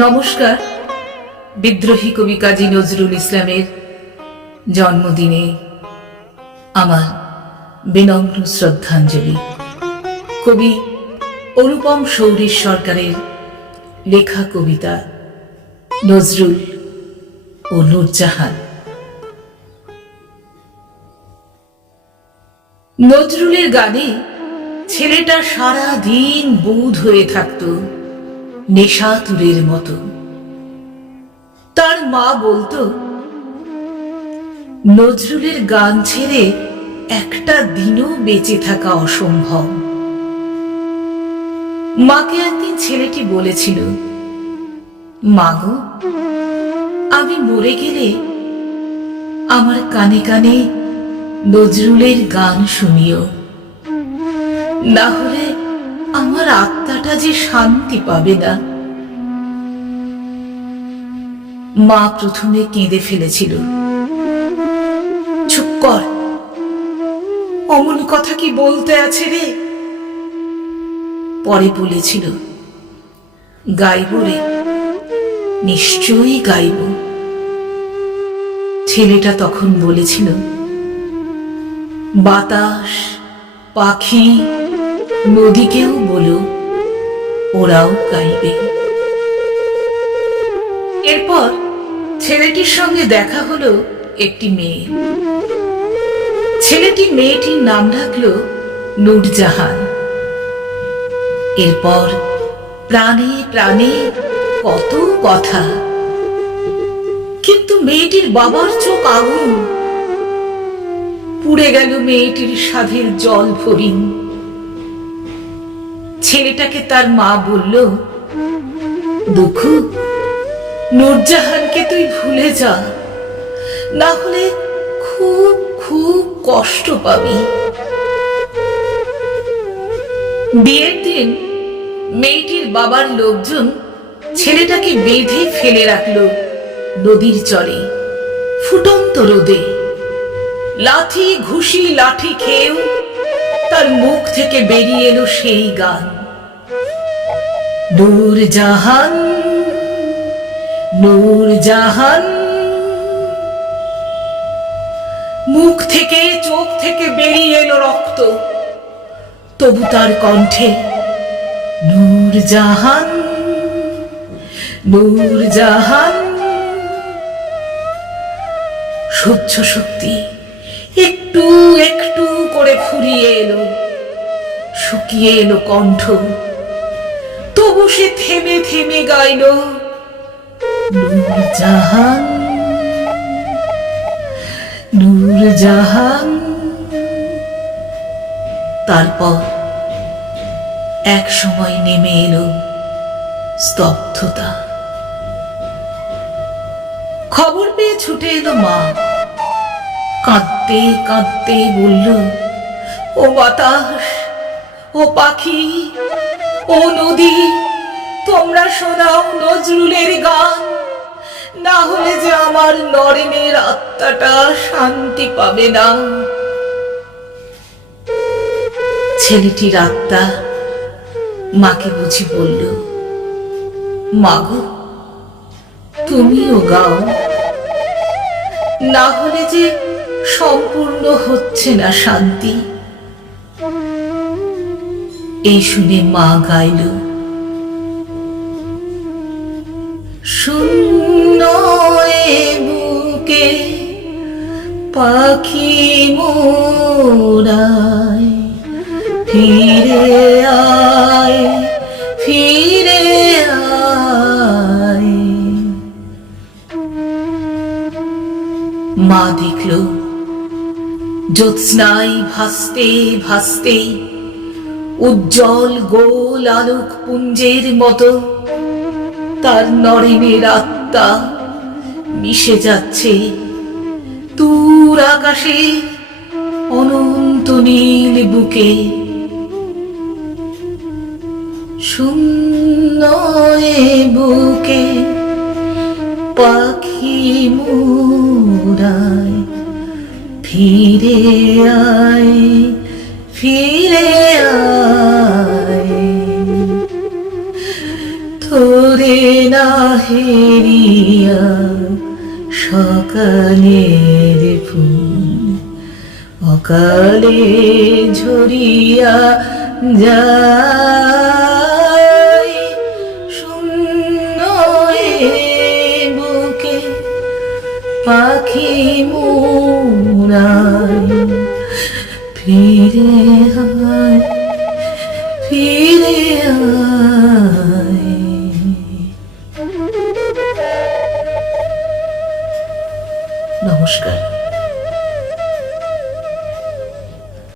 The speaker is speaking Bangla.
নমস্কার। বিদ্রোহী কবি কাজী নজরুল ইসলামের জন্মদিনে আমার বিনম্র শ্রদ্ধাঞ্জলি। কবি অনুপম শৌরীর সরকারের লেখা কবিতা নজরুল ও নূরজাহান। নজরুলের গানে ছেলেটা সারা দিন বুঁদ হয়ে থাকত নেশাতুরের মতো। তার মা বলতো, নজরুলের গান ছেড়ে একটা দিনও বেঁচে থাকা অসম্ভব। মাকে একদিন ছেলেটি বলেছিল, মাগো, আমি মরে গেলে আমার কানে কানে নজরুলের গান শুনিও, না হলে আমার আত্মাটা যে শান্তি পাবে না। মা প্রথমে কেঁদে ফেলেছিল। চুপ কর, অমন কথা কি বলতে আছে রে। পরে বলেছিল, গাইব রে, নিশ্চয়ই গাইব। ছেলেটা তখন বলেছিল, বাতাস, পাখি, নদীকেও বলো, ওরাও গাইবে। এরপর ছেলেটির সঙ্গে দেখা হলো একটি মেয়ে। ছেলেটি মেয়েটির নাম রাখলো নূরজাহান। এরপর প্রাণে প্রাণে কত কথা, কিন্তু মেয়েটির বাবার চোখ আগুন। পুড়ে গেল মেয়েটির সাধের জল ফরিং। ছেলেটাকে তার মা বলল, দুঃখু, নূরজাহানকে তুই ভুলে যা, না হলে খুব খুব কষ্ট পাবি। বিয়ের দিন মেয়েটির বাবার লোকজন ছেলেটাকে বেঁধে ফেলে রাখলো নদীর চরে, ফুটন্ত রোদে। লাঠি ঘুষি লাঠি খেয়েও তার মুখ থেকে বেরিয়ে এলো সেই গান, নূরজাহান, নূরজাহান। মুখ থেকে চোখ থেকে বেরিয়ে এলো রক্ত, তবু তার কণ্ঠে নূরজাহান, নূরজাহান। সহ্য শক্তি একটু একটু করে ফুরিয়ে এলো, শুকিয়ে এলো কণ্ঠ, তবু সে থেমে থেমে গাইল, নূরজাহান, নূরজাহান। তারপর এক সময় নেমে এলো স্তব্ধতা। খবর পেয়ে ছুটে এলো মা। কাঁদতে কাঁদতে বলল, ও বাতাস, ও পাখি, ও নদী, তোমরা শোনাও নজরুলের গান, না হলে যে আমার নরেনের আত্মাটা শান্তি পাবে না। ছেলেটির আত্মা মাকে বুঝি বলল, মাগো, তুমিও গাও, না হলে যে সম্পূর্ণ হচ্ছে না শান্তি। এই শুনে মা গাইল, শূন্য এ বুকে পাখি মোরায়, ফিরে আয়, ফিরে আয়। মা দেখল জ্যোৎস্নায় ভাসতে ভাসতে উজ্জ্বল গোল আলোক পুঞ্জের মতো তার নরেনের আত্মা মিশে যাচ্ছে দূর আকাশে অনন্ত নীল বুকে। শূন্য এ বুকে পাখি মোরায়, ফিরে আয়, ফিরে আয়। তোরে না হেরিয়া সকালের ফুল অকালে ঝরিয়া যায় শূন্য এ বুকে পাখি মুরায় ফিরে আয় ফিরে আয়